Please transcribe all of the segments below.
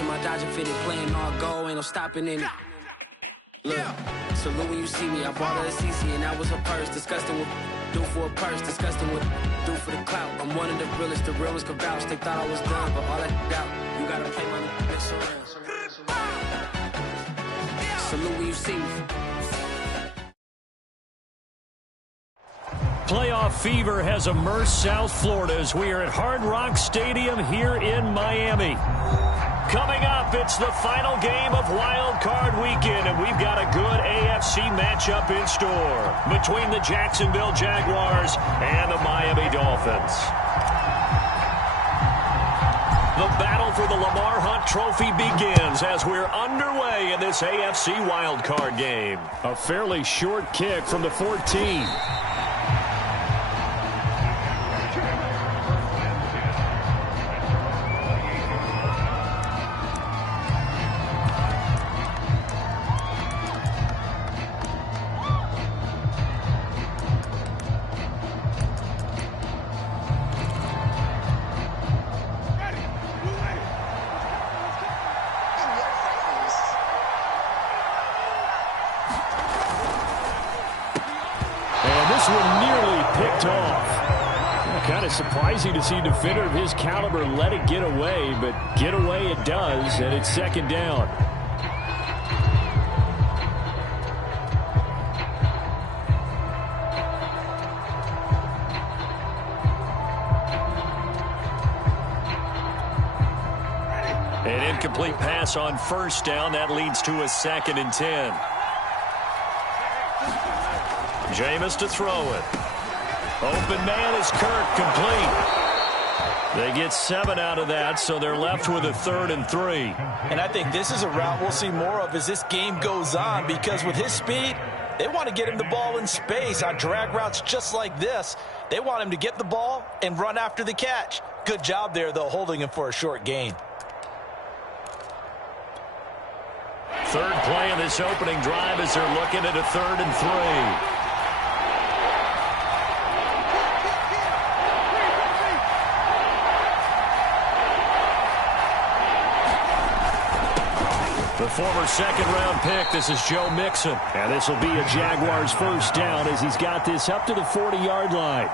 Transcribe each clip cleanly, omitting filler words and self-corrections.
in my Dodger fitted, playing all go, ain't no stopping in it. Look, salute when you see me. I bought her a CC and that was her purse. Disgusting what do for a purse. Disgusting what do for the clout. I'm one of the realest can vouch. They thought I was done, but all that doubt. You gotta play my next around. Salute when you see me. Playoff fever has immersed South Florida as we are at Hard Rock Stadium here in Miami. Coming up, it's the final game of Wild Card Weekend, and we've got a good AFC matchup in store between the Jacksonville Jaguars and the Miami Dolphins. The battle for the Lamar Hunt Trophy begins as we're underway in this AFC Wild Card game. A fairly short kick from the 14. Surprising to see a defender of his caliber let it get away, but get away it does, and it's second down. An incomplete pass on first down. That leads to a 2nd and 10. Jameis to throw it. Open man is Kirk, complete. They get 7 out of that, so they're left with a 3rd and 3. And I think this is a route we'll see more of as this game goes on, because with his speed, they want to get him the ball in space on drag routes just like this. They want him to get the ball and run after the catch. Good job there, though, holding him for a short gain. Third play of this opening drive as they're looking at a 3rd and 3. The former second-round pick, this is Joe Mixon. And this will be a Jaguars first down as he's got this up to the 40-yard line.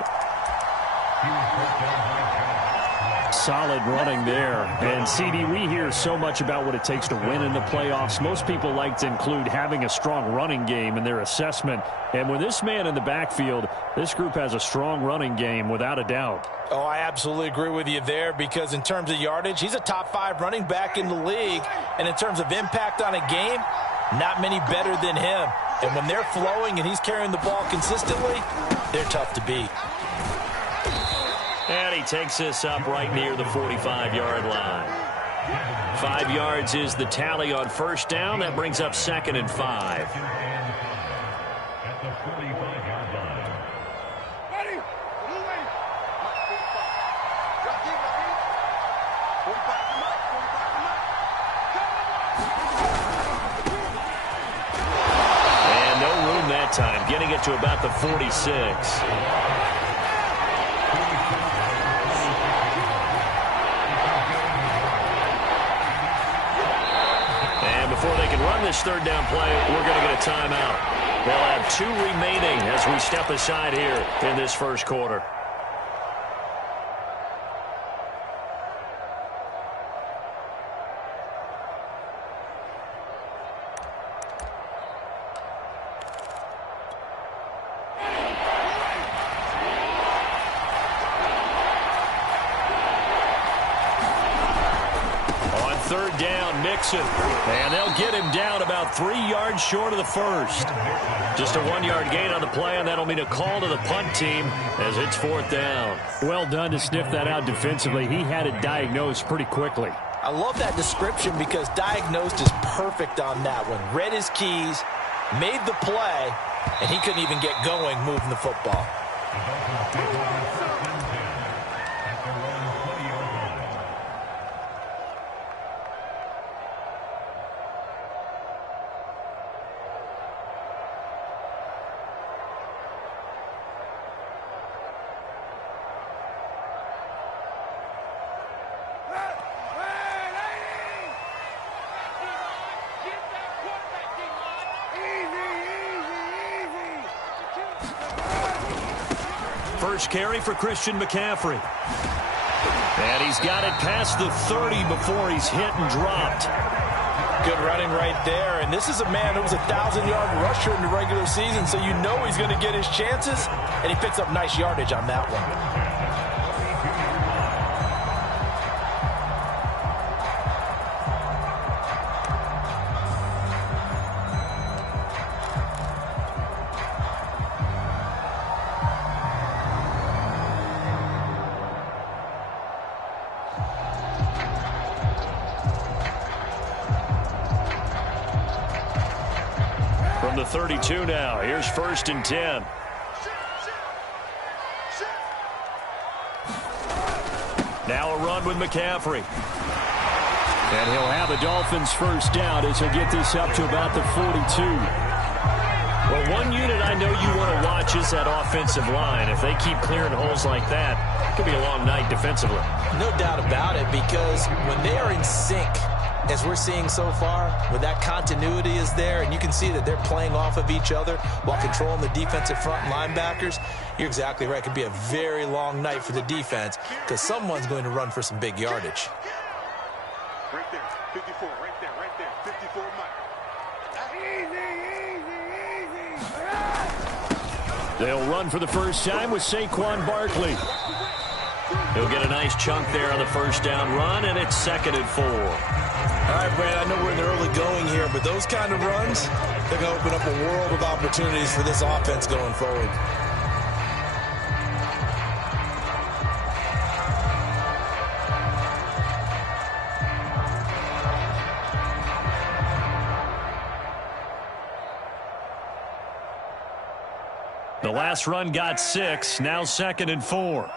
Solid running there. And, CD, we hear so much about what it takes to win in the playoffs. Most people like to include having a strong running game in their assessment. And with this man in the backfield, this group has a strong running game without a doubt. Oh, I absolutely agree with you there, because in terms of yardage, he's a top 5 running back in the league. And in terms of impact on a game, not many better than him. And when they're flowing and he's carrying the ball consistently, they're tough to beat. And he takes this up right near the 45-yard line. 5 yards is the tally on first down. That brings up 2nd and 5. And no room that time, getting it to about the 46. Before they can run this third down play, we're going to get a timeout. They'll have 2 remaining as we step aside here in this first quarter. On third down, Mixon. And they'll get him down about 3 yards short of the first. Just a 1-yard gain on the play, and that'll mean a call to the punt team as it's 4th down. Well done to sniff that out defensively. He had it diagnosed pretty quickly. I love that description because diagnosed is perfect on that one. Read his keys, made the play, and he couldn't even get going moving the football. first carry for Christian McCaffrey. And he's got it past the 30 before he's hit and dropped. Good running right there. And this is a man who was a 1,000-yard rusher in the regular season, so you know he's going to get his chances. And he picks up nice yardage on that one. From the 32 now, here's 1st and 10. Now a run with McCaffrey. And he'll have a Dolphins first down as he'll get this up to about the 42. Well, one unit I know you want to watch is that offensive line. If they keep clearing holes like that, it could be a long night defensively. No doubt about it, because when they are in sync, as we're seeing so far, when that continuity is there, and you can see that they're playing off of each other while controlling the defensive front linebackers, you're exactly right. It could be a very long night for the defense because someone's going to run for some big yardage. Right there, 54, right there, 54 Mike. They'll run for the first time with Saquon Barkley. He'll get a nice chunk there on the first down run, and it's 2nd and 4. All right, Brad, I know we're in the early going here, but those kind of runs, they're going to open up a world of opportunities for this offense going forward. The last run got 6, now 2nd and 4.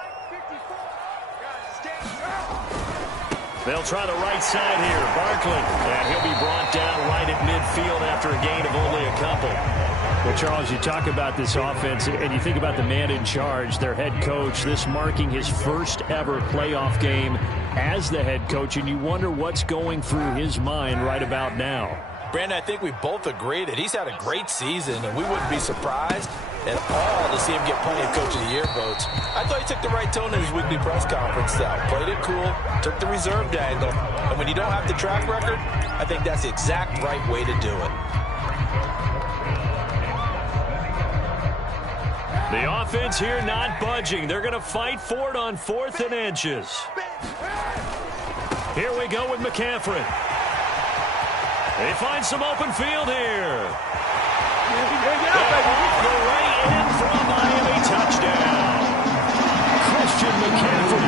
They'll try the right side here. Barkley. And he'll be brought down right at midfield after a gain of only a couple. Well, Charles, you talk about this offense, and you think about the man in charge, their head coach, this marking his first ever playoff game as the head coach, and you wonder what's going through his mind right about now. Brandon, I think we both agree that he's had a great season, and we wouldn't be surprised at all to see him get plenty of Coach of the Year votes. I thought he took the right tone in his weekly press conference, though. Played it cool, took the reserved angle, and when you don't have the track record, I think that's the exact right way to do it. The offense here not budging. They're going to fight for it on 4th and inches. Here we go with McCaffrey. They find some open field here. Off the way in from Miami, touchdown. Christian McCaffrey,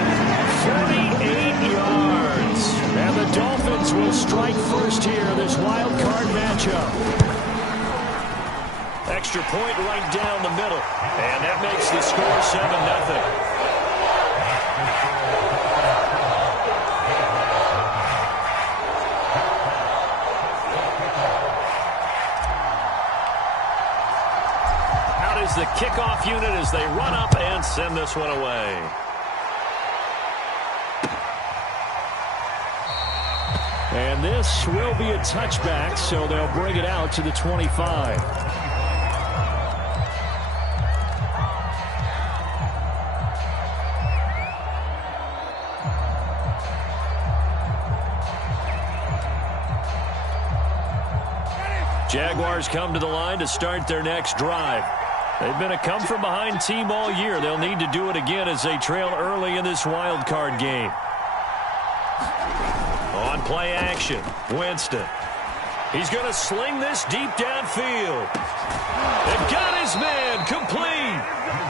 48 yards. And the Dolphins will strike first here, this wild card matchup. Extra point right down the middle. And that makes the score 7-0. The kickoff unit as they run up and send this one away. And this will be a touchback, so they'll bring it out to the 25. Jaguars come to the line to start their next drive. They've been a come-from-behind team all year. They'll need to do it again as they trail early in this wild card game. On play action, Winston. He's going to sling this deep downfield. They've got his man complete.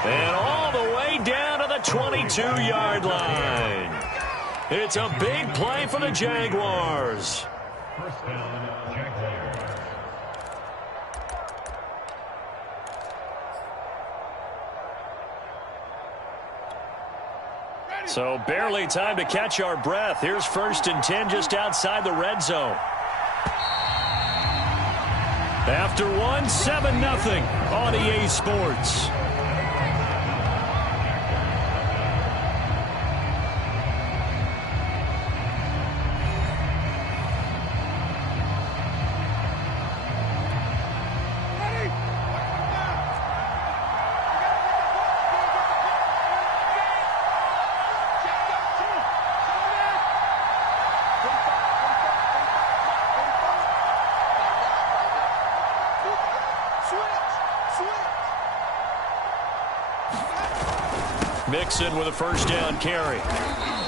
And all the way down to the 22-yard line. It's a big play for the Jaguars. First down, Jaguars. So barely time to catch our breath. Here's 1st and 10 just outside the red zone. After one, 7-0 on EA Sports. Mixon with a first down carry.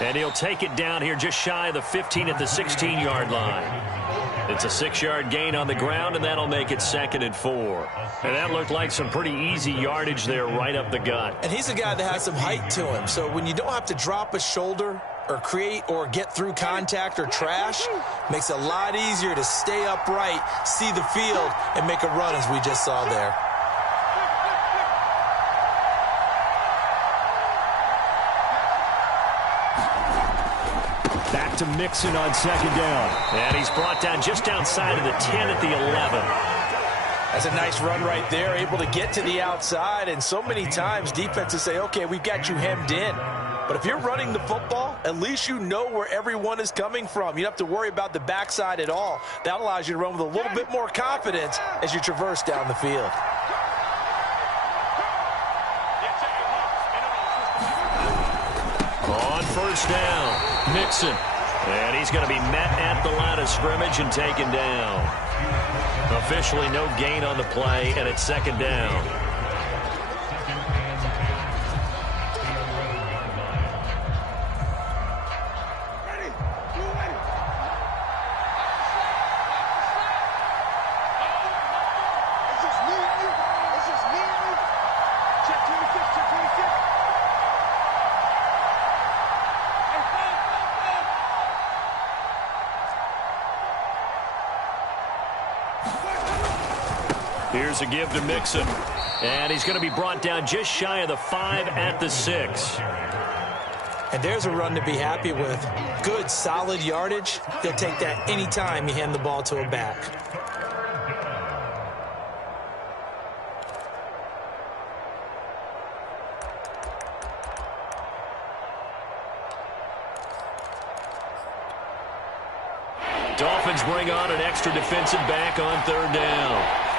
And he'll take it down here just shy of the 15 at the 16-yard line. It's a 6-yard gain on the ground, and that'll make it 2nd and 4. And that looked like some pretty easy yardage there right up the gut. And he's a guy that has some height to him. So when you don't have to drop a shoulder or create or get through contact or trash, makes it a lot easier to stay upright, see the field, and make a run as we just saw there. Back to Mixon on 2nd down. And he's brought down just outside of the 10 at the 11. That's a nice run right there, able to get to the outside. And so many times defenses say, okay, we've got you hemmed in. But if you're running the football, at least you know where everyone is coming from. You don't have to worry about the backside at all. That allows you to run with a little bit more confidence as you traverse down the field. On first down, Mixon. And he's going to be met at the line of scrimmage and taken down. Officially no gain on the play, and it's 2nd down. Here's a give to Mixon. And he's going to be brought down just shy of the 5 at the 6. And there's a run to be happy with. Good, solid yardage. He'll take that anytime you hand the ball to a back. Dolphins bring on an extra defensive back on 3rd down.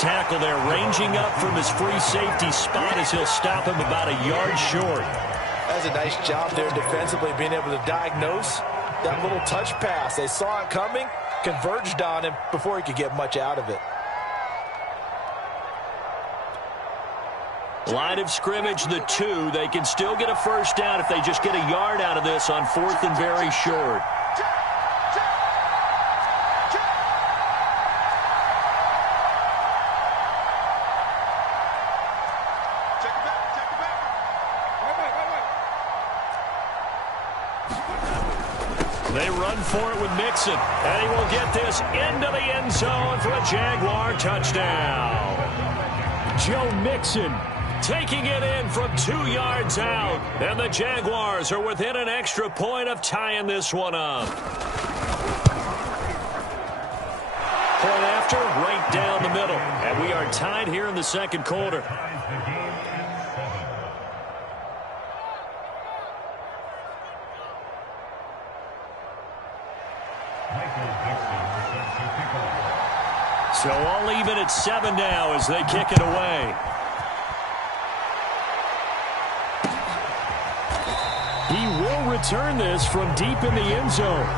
Tackle there, ranging up from his free safety spot as he'll stop him about a yard short. That's a nice job there defensively, being able to diagnose that little touch pass. They saw it coming, converged on him before he could get much out of it. Line of scrimmage, the 2. They can still get a first down if they just get a yard out of this on 4th and very short. They run for it with Mixon, and he will get this into the end zone for a Jaguar touchdown. Joe Mixon taking it in from 2 yards out, and the Jaguars are within an extra point of tying this one up. Point after, right down the middle, and we are tied here in the 2nd quarter. So all even at 7 now as they kick it away. He will return this from deep in the end zone.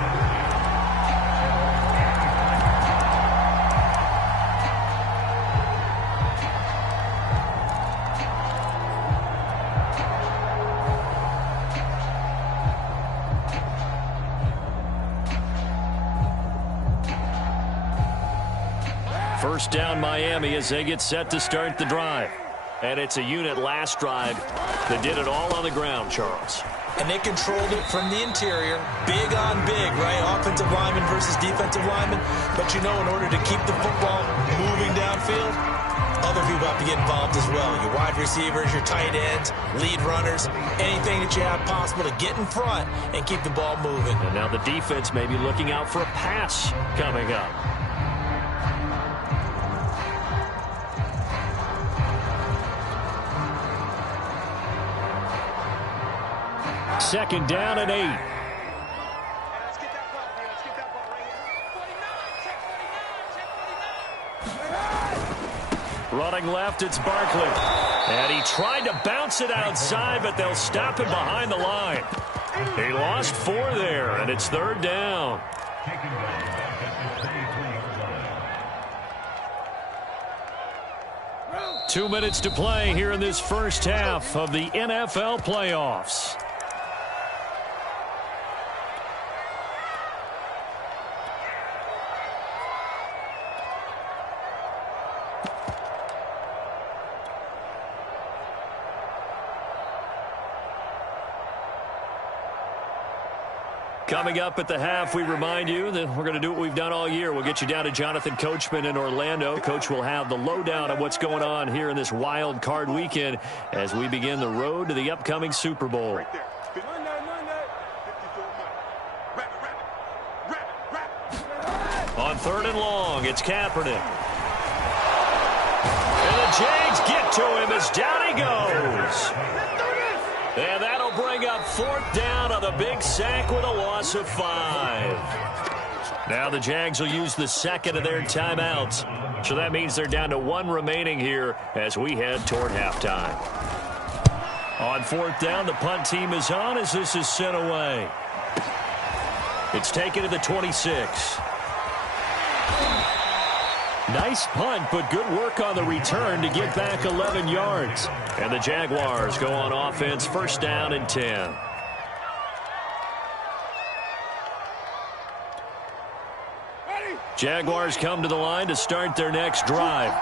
First down Miami as they get set to start the drive. And it's a unit last drive that did it all on the ground, Charles. And they controlled it from the interior, big on big, right? Offensive lineman versus defensive lineman. But you know, in order to keep the football moving downfield, other people have to get involved as well. Your wide receivers, your tight ends, lead runners, anything that you have possible to get in front and keep the ball moving. And now the defense may be looking out for a pass coming up. Second down and 8. Running left, it's Barkley. And he tried to bounce it outside, but they'll stop him behind the line. He lost 4 there, and it's 3rd down. 2 minutes to play here in this first half of the NFL playoffs. Coming up at the half, we remind you that we're going to do what we've done all year. We'll get you down to Jonathan Coachman in Orlando. Coach will have the lowdown on what's going on here in this wild card weekend as we begin the road to the upcoming Super Bowl. Right there. On 3rd and long, it's Kaepernick. And the Jags get to him as down he goes. And that'll bring up 4th down on the big sack with a loss of 5. Now the Jags will use the second of their timeouts. So that means they're down to 1 remaining here as we head toward halftime. On 4th down, the punt team is on as this is sent away. It's taken to the 26. Nice punt, but good work on the return to get back 11 yards. And the Jaguars go on offense, 1st down and 10. Jaguars come to the line to start their next drive.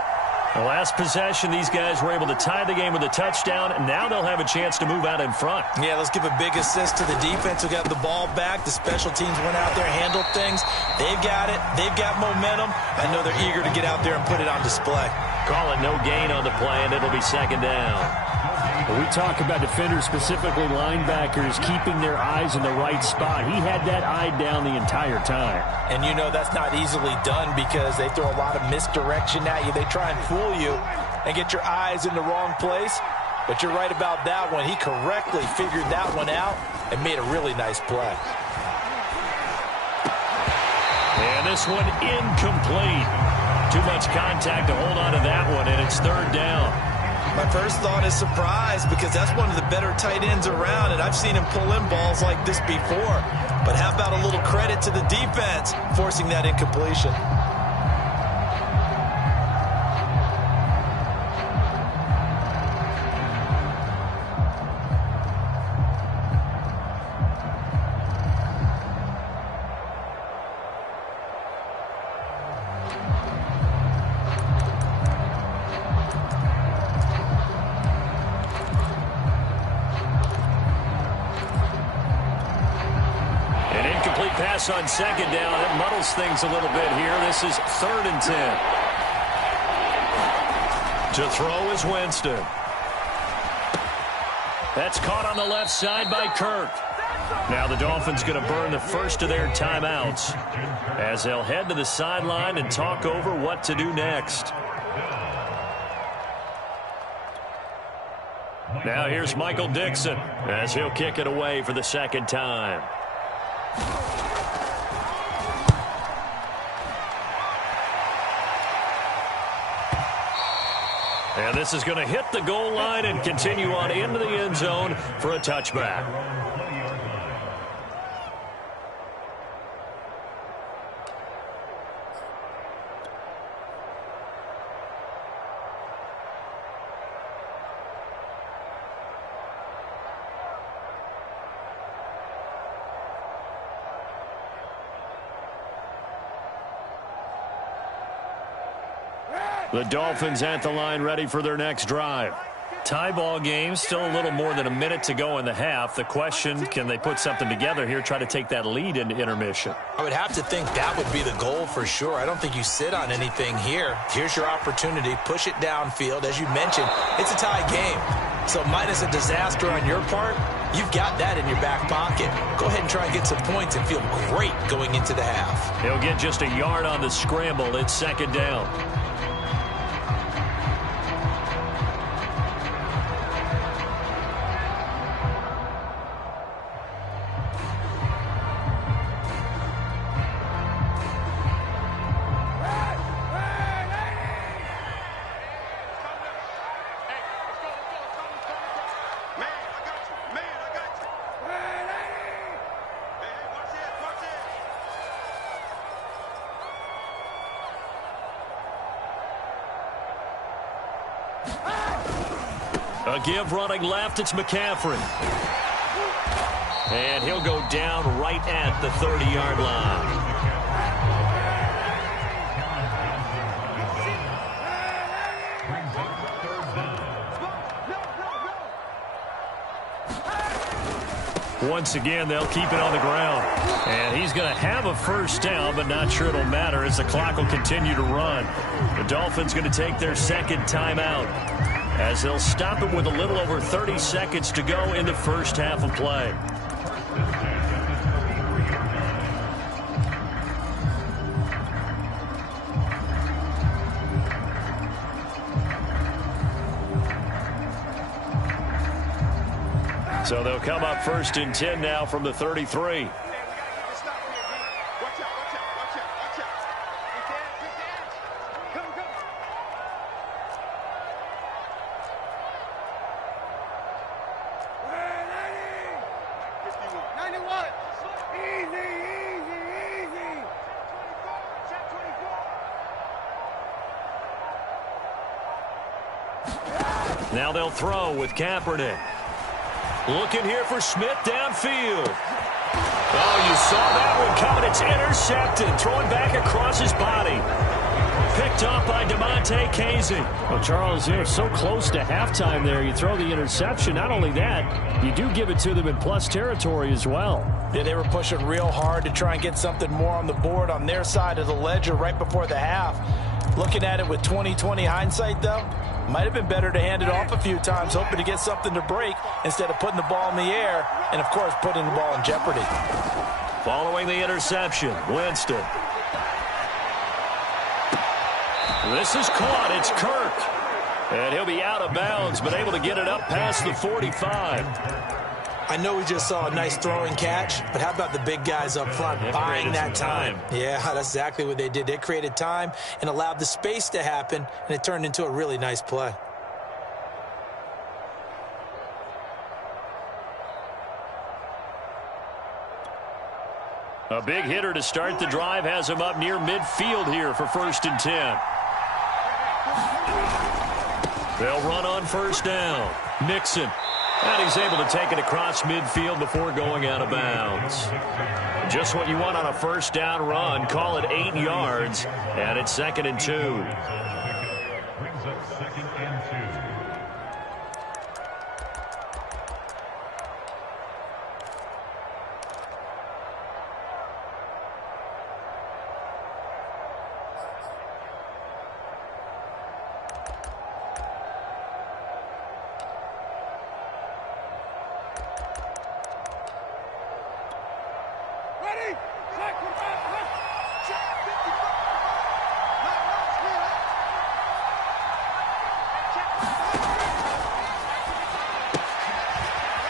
The last possession, these guys were able to tie the game with a touchdown, and now they'll have a chance to move out in front. Yeah, let's give a big assist to the defense who got the ball back. The special teams went out there, handled things. They've got it. They've got momentum. I know they're eager to get out there and put it on display. Call it no gain on the play, and it'll be 2nd down. We talk about defenders, specifically linebackers, keeping their eyes in the right spot. He had that eye down the entire time. And you know that's not easily done because they throw a lot of misdirection at you. They try and fool you and get your eyes in the wrong place. But you're right about that one. He correctly figured that one out and made a really nice play. And this one incomplete. Too much contact to hold on to that one, and it's 3rd down. My first thought is surprise because that's one of the better tight ends around, and I've seen him pull in balls like this before. But how about a little credit to the defense forcing that incompletion? Pass on 2nd down. It muddles things a little bit here. This is 3rd and 10. To throw is Winston. That's caught on the left side by Kirk. Now the Dolphins going to burn the first of their timeouts as they'll head to the sideline and talk over what to do next. Now here's Michael Dixon as he'll kick it away for the 2nd time. And this is going to hit the goal line and continue on into the end zone for a touchback. The Dolphins at the line ready for their next drive. Tie ball game, still a little more than a minute to go in the half. The question, can they put something together here, try to take that lead into intermission? I would have to think that would be the goal for sure. I don't think you sit on anything here. Here's your opportunity. Push it downfield. As you mentioned, it's a tie game. So minus a disaster on your part, you've got that in your back pocket. Go ahead and try and get some points and feel great going into the half. He'll get just a yard on the scramble. It's 2nd down. A give running left, it's McCaffrey. And he'll go down right at the 30-yard line. Once again, they'll keep it on the ground. And he's going to have a first down, but not sure it'll matter as the clock will continue to run. The Dolphins going to take their second timeout as they'll stop it with a little over 30 seconds to go in the first half of play. So they'll come up first and 10 now from the 33. Now they'll throw with Kaepernick. Looking here for Smith downfield. Oh, you saw that one coming. It's intercepted. Throwing back across his body. Picked off by DeMonte Casey. Well, Charles, you're so close to halftime there. You throw the interception. Not only that, you do give it to them in plus territory as well. Yeah, they were pushing real hard to try and get something more on the board on their side of the ledger right before the half. Looking at it with 20/20 hindsight, though, might have been better to hand it off a few times, hoping to get something to break instead of putting the ball in the air and, of course, putting the ball in jeopardy. Following the interception, Winston. This is caught. It's Kirk. And he'll be out of bounds, but able to get it up past the 45. I know we just saw a nice throwing catch, but how about the big guys up front buying that time? Yeah, that's exactly what they did. They created time and allowed the space to happen, and it turned into a really nice play. A big hitter to start the drive has him up near midfield here for first and 10. They'll run on first down. Mixon. And he's able to take it across midfield before going out of bounds. Just what you want on a first down run. Call it 8 yards. And it's 2nd and 2. Brings up 2nd and 2.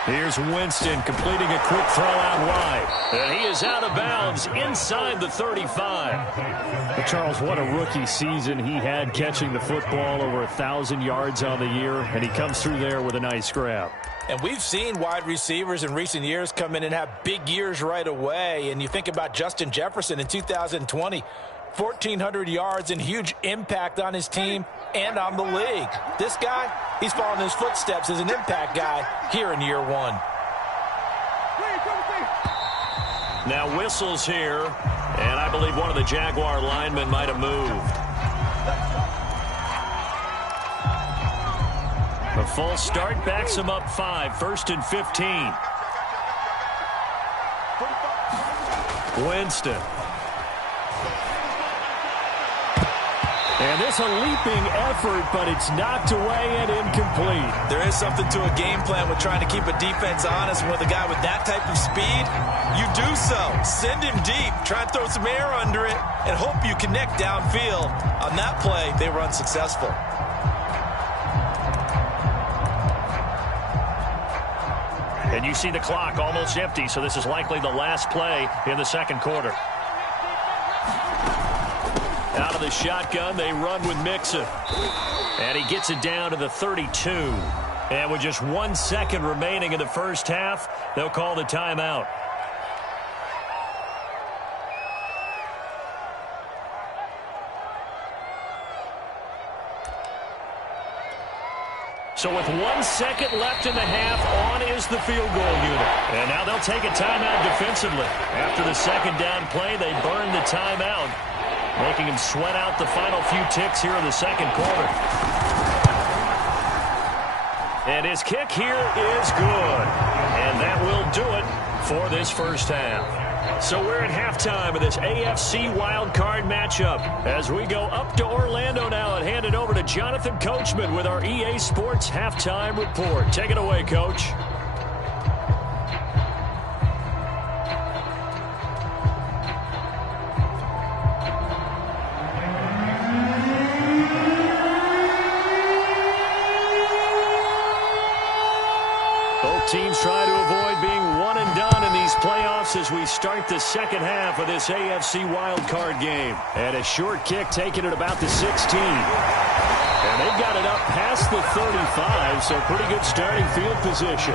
Here's Winston completing a quick throw out wide. And he is out of bounds inside the 35. But Charles, what a rookie season he had, catching the football over 1,000 yards on the year, and he comes through there with a nice grab. And we've seen wide receivers in recent years come in and have big years right away. And you think about Justin Jefferson in 2020, 1,400 yards and huge impact on his team and on the league. This guy, he's following his footsteps as an impact guy here in year one. Now whistles here, and I believe one of the Jaguar linemen might have moved. A false start backs him up 5, 1st and 15. Winston. And this a leaping effort, but it's knocked away and incomplete. There is something to a game plan with trying to keep a defense honest. With a guy with that type of speed, you do so. Send him deep. Try and throw some air under it and hope you connect downfield. On that play, they were unsuccessful. And you see the clock almost empty, so this is likely the last play in the second quarter. Out of the shotgun, they run with Mixon. And he gets it down to the 32. And with just 1 second remaining in the first half, they'll call the timeout. So with 1 second left in the half, on is the field goal unit. And now they'll take a timeout defensively. After the second down play, they burn the timeout, making him sweat out the final few ticks here in the second quarter. And his kick here is good. And that will do it for this first half. So we're at halftime of this AFC wildcard matchup as we go up to Orlando now and hand it over to Jonathan Coachman with our EA Sports Halftime Report. Take it away, Coach. Both teams try to avoid being one and done in these playoffs as we start the second half of this AFC wildcard game. And a short kick taken at about the 16. And they've got it up past the 35, so pretty good starting field position.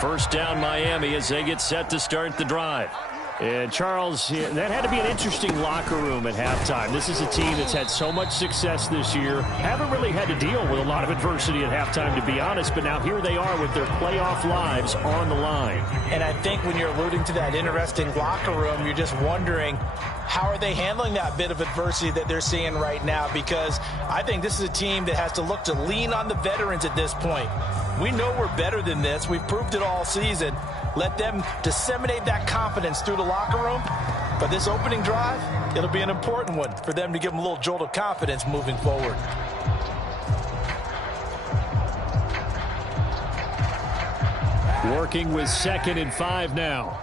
First down Miami as they get set to start the drive. And Charles, that had to be an interesting locker room at halftime. This is a team that's had so much success this year. Haven't really had to deal with a lot of adversity at halftime, to be honest. But now here they are with their playoff lives on the line. And I think when you're alluding to that interesting locker room, you're just wondering, how are they handling that bit of adversity that they're seeing right now? Because I think this is a team that has to look to lean on the veterans at this point. We know we're better than this. We've proved it all season. Let them disseminate that confidence through the locker room. But this opening drive, it'll be an important one for them to give them a little jolt of confidence moving forward. Working with 2nd and 5 now.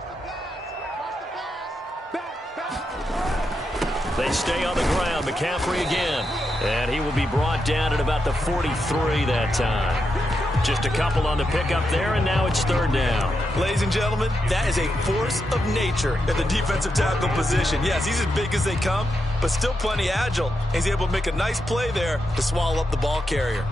They stay on the ground. McCaffrey again. And he will be brought down at about the 43 that time. Just a couple on the pickup there, and now it's 3rd down. Ladies and gentlemen, that is a force of nature at the defensive tackle position. Yes, he's as big as they come, but still plenty agile. He's able to make a nice play there to swallow up the ball carrier.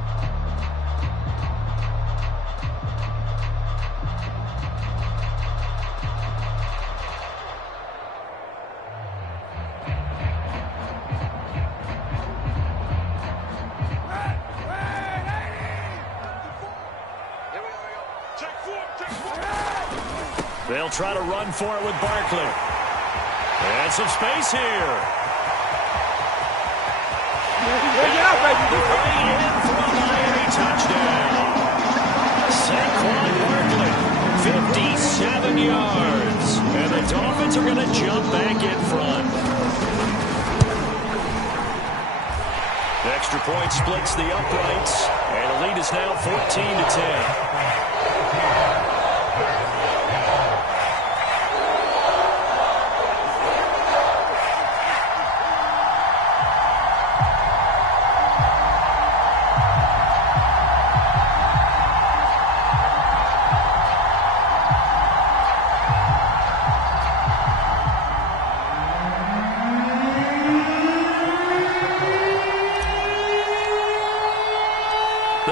They'll try to run for it with Barkley. And some space here. Right in for a Miami touchdown. Saquon Barkley, 57 yards. And the Dolphins are going to jump back in front. The extra point splits the uprights. And the lead is now 14-10.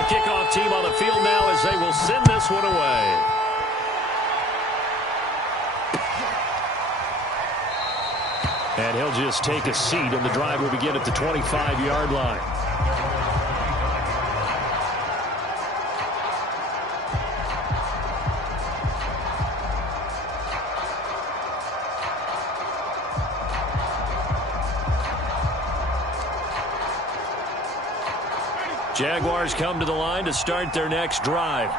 Kickoff team on the field now as they will send this one away. And he'll just take a seat, and the drive will begin at the 25-yard line. Jaguars come to the line to start their next drive.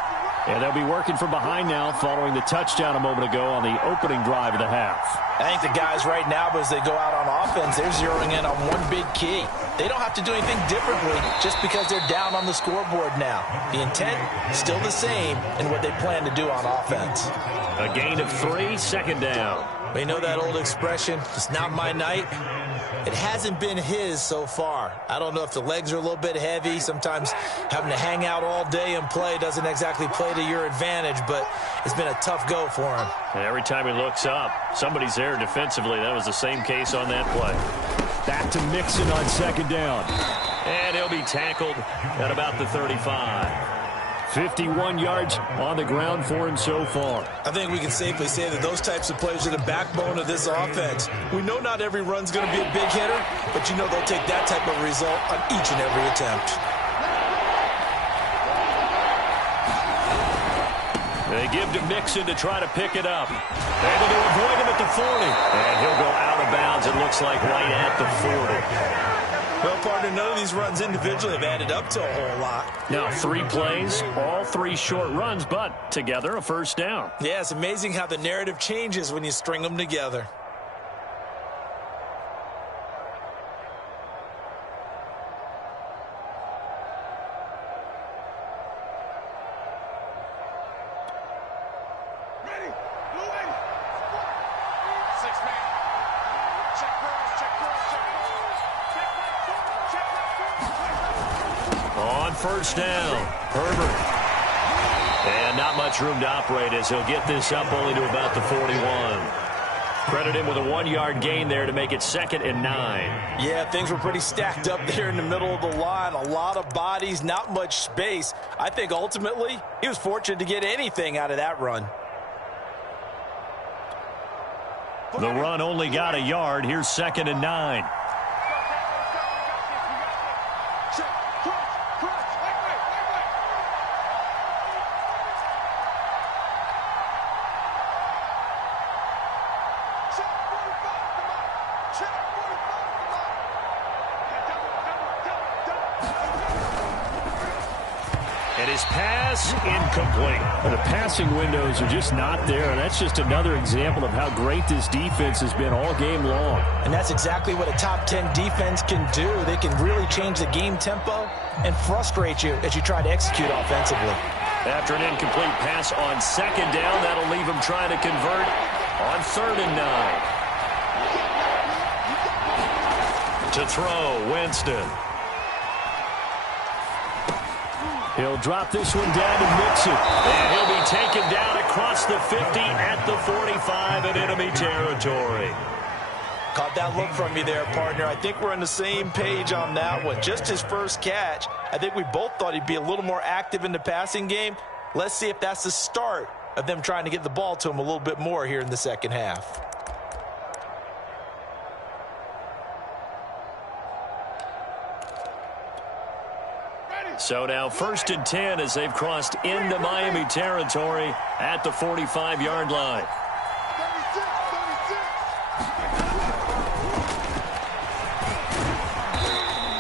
And they'll be working from behind now following the touchdown a moment ago on the opening drive of the half. I think the guys right now, as they go out on offense, they're zeroing in on one big key. They don't have to do anything differently just because they're down on the scoreboard now. The intent still the same in what they plan to do on offense. A gain of 3, 2nd down. We know that old expression, it's not my night. It hasn't been his so far. I don't know if the legs are a little bit heavy. Sometimes having to hang out all day and play doesn't exactly play to your advantage, but it's been a tough go for him. And every time he looks up, somebody's there defensively. That was the same case on that play. Back to Mixon on second down. And he'll be tackled at about the 35. 51 yards on the ground for him so far. I think we can safely say that those types of plays are the backbone of this offense. We know not every run's going to be a big hitter, but you know they'll take that type of result on each and every attempt. They give to Mixon to try to pick it up. Able to avoid him at the 40. And he'll go out of bounds, it looks like, right at the 40. Well, partner, none of these runs individually have added up to a whole lot. Now, 3 plays, all 3 short runs, but together a first down. Yeah, it's amazing how the narrative changes when you string them together. First down, Herbert. And not much room to operate as he'll get this up only to about the 41. Credit him with a 1-yard gain there to make it 2nd and 9. Yeah, things were pretty stacked up there in the middle of the line. A lot of bodies, not much space. I think ultimately he was fortunate to get anything out of that run. The run only got a yard. Here's 2nd and 9. Pass incomplete. The passing windows are just not there. That's just another example of how great this defense has been all game long. And that's exactly what a top 10 defense can do. They can really change the game tempo and frustrate you as you try to execute offensively. After an incomplete pass on 2nd down, that'll leave him trying to convert on 3rd and 9. To throw, Winston. He'll drop this one down to Mixon. And he'll be taken down across the 50 at the 45 in enemy territory. Caught that look from me there, partner. I think we're on the same page on that one. Just his first catch. I think we both thought he'd be a little more active in the passing game. Let's see if that's the start of them trying to get the ball to him a little bit more here in the second half. So now 1st and 10 as they've crossed into Miami territory at the 45-yard line.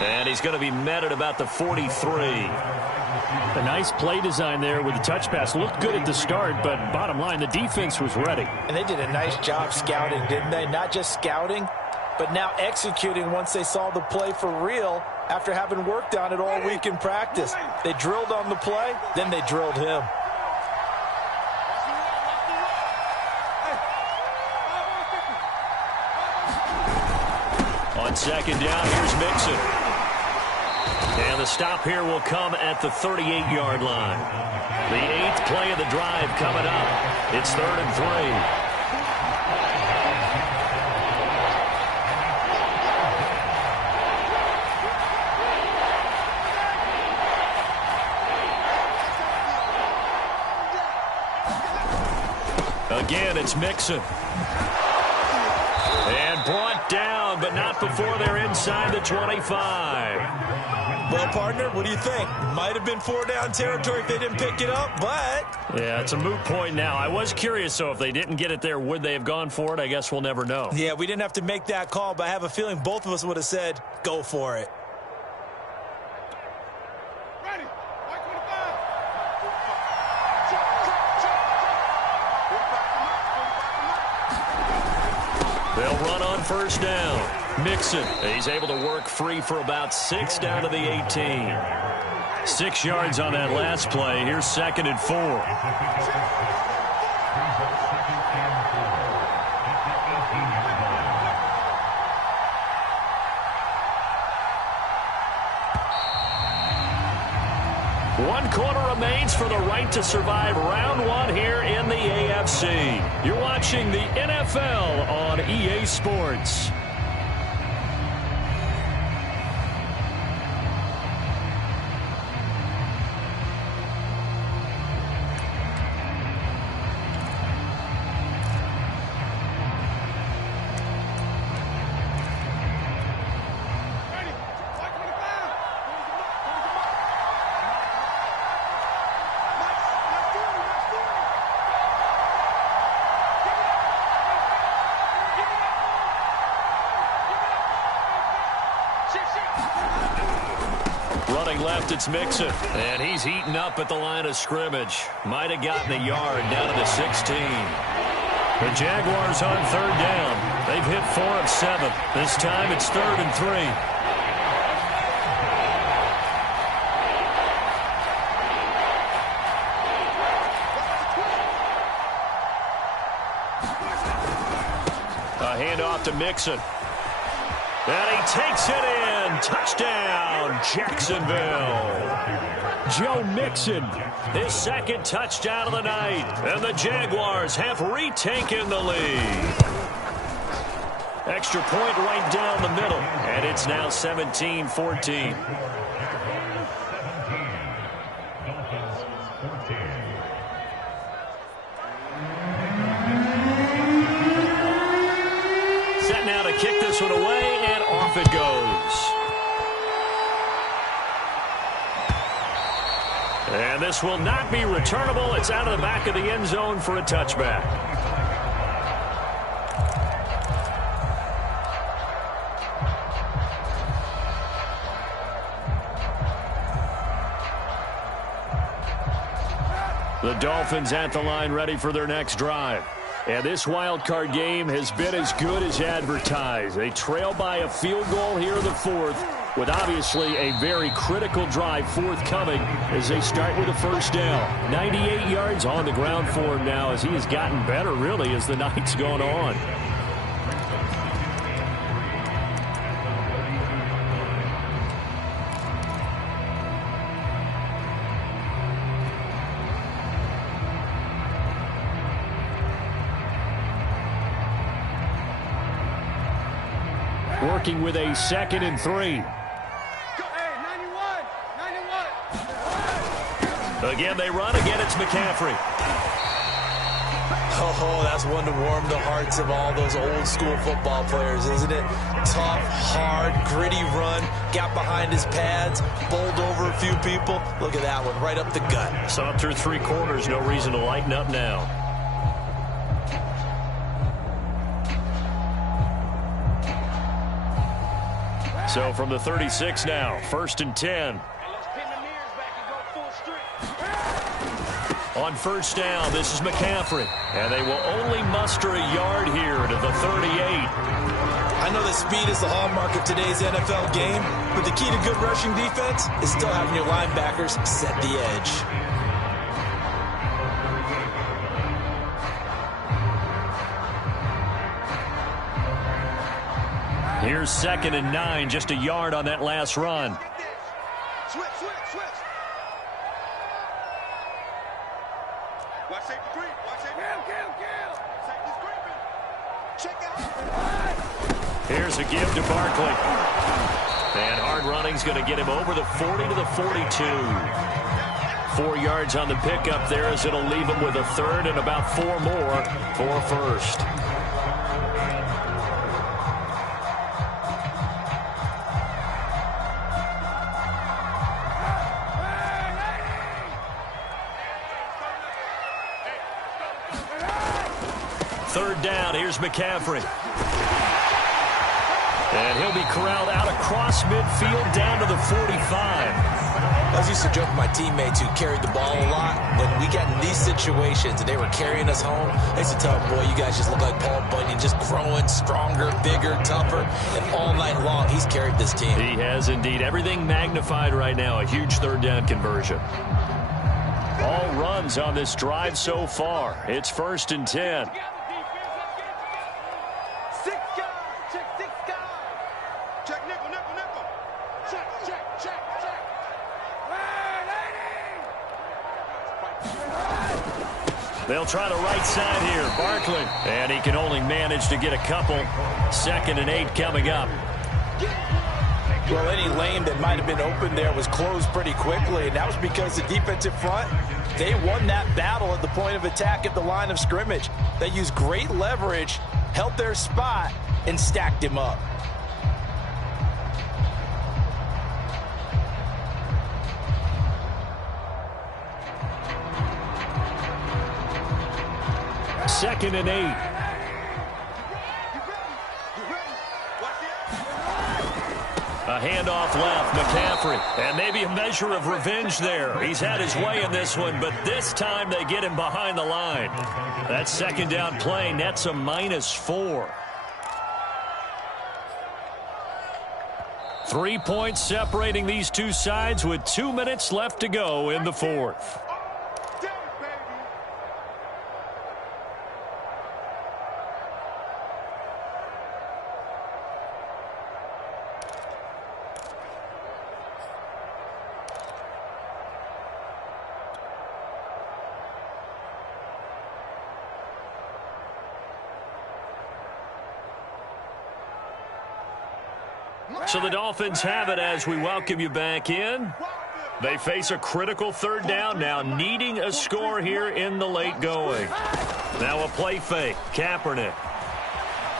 And he's going to be met at about the 43. A nice play design there with the touch pass. Looked good at the start, but bottom line, the defense was ready. And they did a nice job scouting, didn't they? Not just scouting, but now executing once they saw the play for real after having worked on it all week in practice. They drilled on the play, then they drilled him. On 2nd down, here's Mixon. And the stop here will come at the 38-yard line. The 8th play of the drive coming up. It's 3rd and 3. Again, it's Mixon. And brought down, but not before they're inside the 25. Well, partner, what do you think? Might have been 4-down territory if they didn't pick it up, but... Yeah, it's a moot point now. I was curious, so if they didn't get it there, would they have gone for it? I guess we'll never know. Yeah, we didn't have to make that call, but I have a feeling both of us would have said, go for it. They'll run on 1st down. Mixon, he's able to work free for about 6 down to the 18. 6 yards on that last play. Here's 2nd and 4. 1 quarter remains for the right to survive round 1 here in the AFC. You're watching the NFL on EA Sports. Running left, it's Mixon. And he's heating up at the line of scrimmage. Might have gotten a yard down to the 16. The Jaguars on 3rd down. They've hit 4 of 7. This time it's 3rd and 3. A handoff to Mixon. And he takes it in. Touchdown, Jacksonville. Joe Mixon, his 2nd touchdown of the night. And the Jaguars have retaken the lead. Extra point right down the middle. And it's now 17-14. Set now to kick this one away, and off it goes. And this will not be returnable. It's out of the back of the end zone for a touchback. The Dolphins at the line, ready for their next drive. And this wild card game has been as good as advertised. They trail by a field goal here in the 4th, with obviously a very critical drive forthcoming as they start with a 1st down. 98 yards on the ground for him now, as he has gotten better, really, as the night's gone on. Working with a 2nd and 3. Again, they run. Again, it's McCaffrey. Oh, that's one to warm the hearts of all those old school football players, isn't it? Tough, hard, gritty run. Got behind his pads, bowled over a few people. Look at that one, right up the gut. Saw through 3 quarters. No reason to lighten up now. So from the 36 now, 1st and 10. On 1st down, this is McCaffrey. And they will only muster a yard here to the 38. I know that speed is the hallmark of today's NFL game, but the key to good rushing defense is still having your linebackers set the edge. Here's 2nd and 9, just a yard on that last run. Switch. Watch safety creep. Watch safety. Kill. Safety's creeping. Check out. Here's a give to Barkley. And hard running's going to get him over the 40 to the 42. 4 yards on the pickup there, as it'll leave him with a 3rd and about 4 more for a 1st. Third down, here's McCaffrey. And he'll be corralled out across midfield down to the 45. I used to joke with my teammates who carried the ball a lot. When we got in these situations and they were carrying us home, I used to tell them, boy, you guys just look like Paul Bunyan, just growing stronger, bigger, tougher. And all night long, he's carried this team. He has indeed. Everything magnified right now. A huge 3rd down conversion. All runs on this drive so far. It's 1st and 10. They'll try the right side here. Barkley. And he can only manage to get a couple. 2nd and 8 coming up. Well, any lane that might have been open there was closed pretty quickly, and that was because the defensive front, they won that battle at the point of attack at the line of scrimmage. They used great leverage, held their spot, and stacked him up. Second and 8. A handoff left, McCaffrey. And maybe a measure of revenge there. He's had his way in this one, but this time they get him behind the line. That second down play nets a -4. 3 points separating these two sides with 2 minutes left to go in the fourth. So the Dolphins have it as we welcome you back in. They face a critical 3rd down now, needing a score here in the late going. Now a play fake. Kaepernick.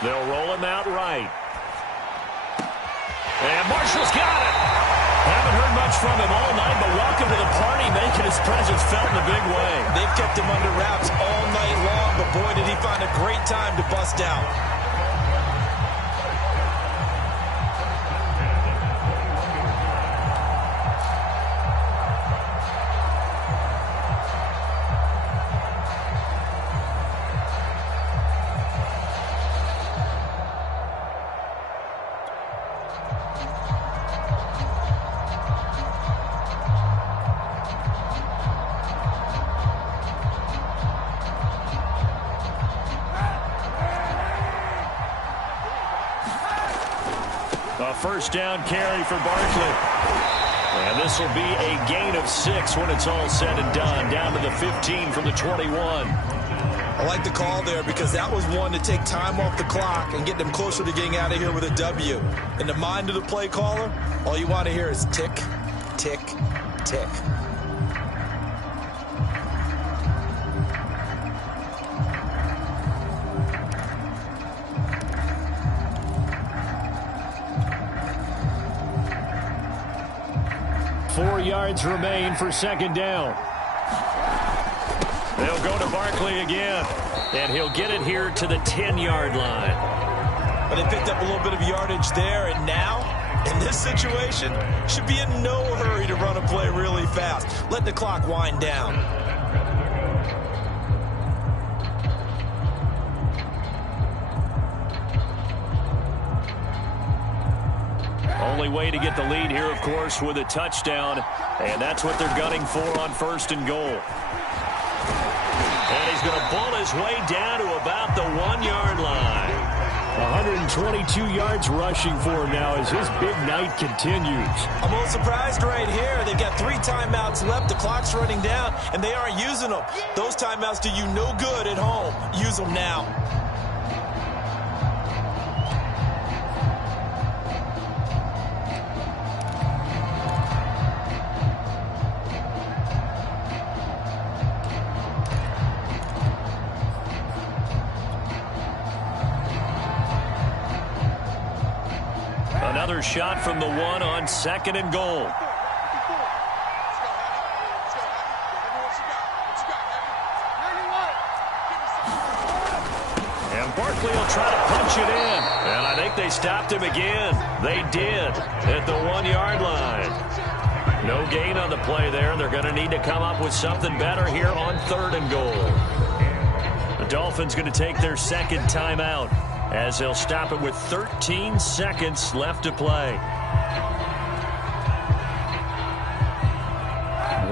They'll roll him out right. And Marshall's got it. Haven't heard much from him all night, but welcome to the party, making his presence felt in a big way. They've kept him under wraps all night long, but boy, did he find a great time to bust out. A first down carry for Barkley. And this will be a gain of 6 when it's all said and done. Down to the 15 from the 21. I like the call there because that was one to take time off the clock and get them closer to getting out of here with a W. In the mind of the play caller, all you want to hear is tick, tick, tick. Four yards remain for second down. They'll go to Barkley again, and he'll get it here to the 10-yard line. But they picked up a little bit of yardage there, and now, in this situation, should be in no hurry to run a play really fast. Let the clock wind down. Only way to get the lead here, of course, with a touchdown, and that's what they're gunning for on 1st and goal. And he's going to bull his way down to about the 1-yard line. 122 yards rushing for him now as his big night continues. I'm a little surprised right here. They've got 3 timeouts left. The clock's running down, and they aren't using them. Those timeouts do you no good at home. Use them now. Another shot from the 1 on 2nd and goal. And Barkley will try to punch it in. And I think they stopped him again. They did at the 1-yard line. No gain on the play there. They're going to need to come up with something better here on 3rd and goal. The Dolphins going to take their 2nd timeout, as they'll stop it with 13 seconds left to play.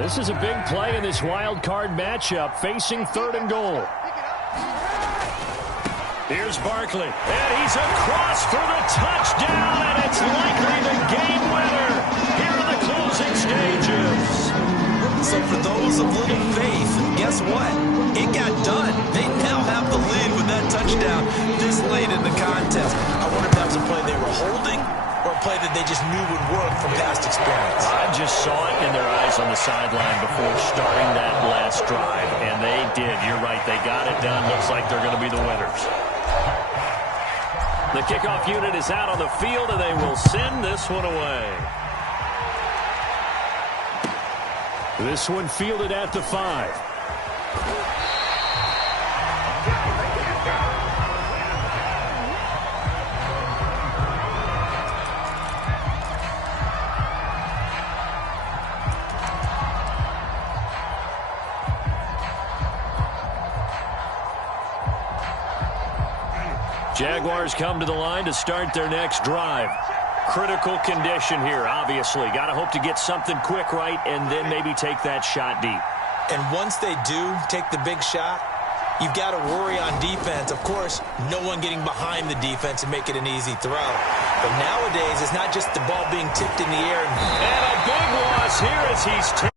This is a big play in this wild card matchup, facing 3rd and goal. Here's Barkley, and he's across for the touchdown, and it's likely the game winner here in the closing stages. So for those of little faith, guess what? It got done. They now have the lead with that touchdown this late in the contest. I wonder if that was a play they were holding or a play that they just knew would work from past experience. I just saw it in their eyes on the sideline before starting that last drive, and they did. You're right. They got it done. Looks like they're going to be the winners. The kickoff unit is out on the field, and they will send this one away. This one fielded at the 5. Jaguars come to the line to start their next drive. Critical condition here, obviously. Got to hope to get something quick right and then maybe take that shot deep. And once they do take the big shot, you've got to worry on defense. Of course, no one getting behind the defense and make it an easy throw. But nowadays, it's not just the ball being tipped in the air. And a big loss here as he's